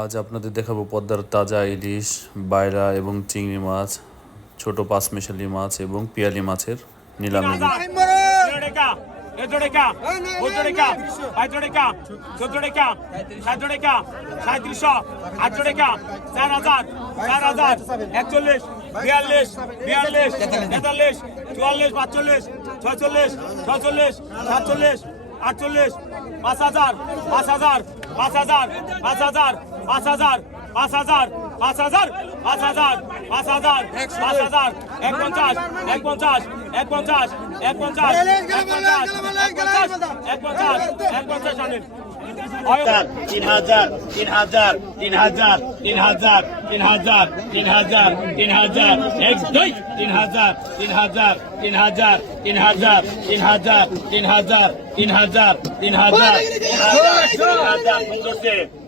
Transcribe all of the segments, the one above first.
আজ আপনাদের দেখাবো পদ্মার তাজা ইলিশ বাইরা এবং চিংড়ি মাছ ছোট পাঁচমিশালি মাছ এবং পিয়ালি মাছের নিলামে একচল্লিশ চুয়াল্লিশ ছয়চল্লিশ ছয়চল্লিশ সাতচল্লিশ আটচল্লিশ পাঁচ হাজার পাঁচ হাজার পাঁচ হাজার পাঁচ হাজার পাঁচ হাজার পাঁচ হাজার পাঁচ হাজার পাঁচ হাজার পাঁচ হাজার পাঁচ হাজার এক পঞ্চাশ এক পঞ্চাশ এক পঞ্চাশ এক পঞ্চাশ এক পঞ্চাশ এক পঞ্চাশ এক পঞ্চাশ এক পঞ্চাশ আনেন তিন হাজার তিন হাজার তিন হাজার তিন হাজার তিন হাজার তিন হাজার তিন হাজার এক দুই তিন হাজার তিন হাজার তিন হাজার তিন হাজার তিন হাজার তিন হাজার তিন হাজার তিন হাজার তিন হাজার তিন হাজার সুন্দর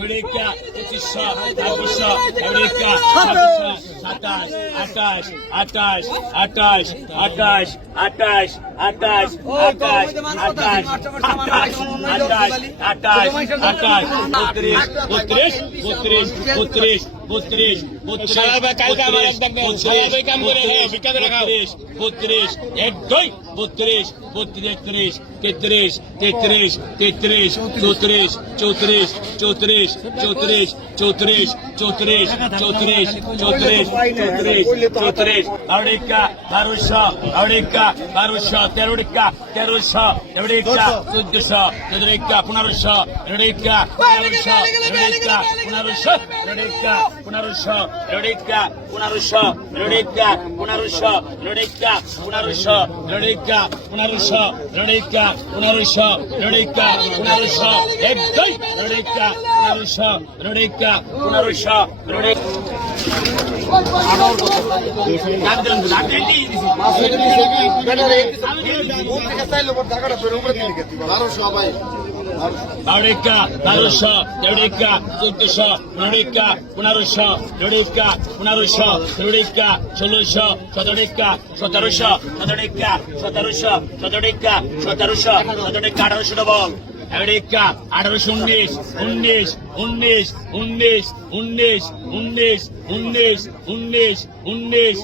উড়িকা পঁচিশশো ছাব্বিশশো উড়িকা সাতাশ আঠাশ আঠাশ আঠাশ আঠাশ আঠাশ আঠাশ আঠাশ আঠাশ আঠাশ আঠাশ আঠাশ আঠাশ বত্রিশ বত্রিশ বত্রিশ বত্রিশ বত্রিশ বত্রিশ বত্রিশ এক দুই বত্রিশ বত্রিশ তেত্রিশ তেত্রিশ তেত্রিশ তেত্রিশ চৌত্রিশ চৌত্রিশ চৌত্রিশ চৌত্রিশ চৌত্রিশ চৌত্রিশ চৌত্রিশ চৌত্রিশ চৌত্রিশ চৌত্রিশ চৌত্রিশ আড়িকা বারোশো আড়িকা বারোশো তেরোটিকা তেরোশো এড়িকা চোদ্দশো চোদ্দিকা পনেরোশো এড়িকা পনেরোশো এড়িকা পনেরোশো এড়িকা পনেরোশো এড়িকা পনেরোশো এড়িকা পনেরোশো এড়িকা পনেরোশো এড়িকা পনেরোশো এড়িকা পনেরোশো এড়িকা পনেরোশো এক দুই এড়িকা বারোশো ভাই বারোকা বারোশো দেড়িকা চোদ্দশো নড়িকা পনেরোশো নড়িকা পনেরোশো নড়িকা ষোলোশো সতেরোকা সতেরোশো সতেরোকা সতেরোশো সতেরোকা সতেরোশো সতেরোকা আঠারোশো ডবল আমেরিকা আঠারোশো উনিশ উনিশ উনিশ উনিশ উনিশ উনিশ উনিশ উনিশ উনিশ উনিশ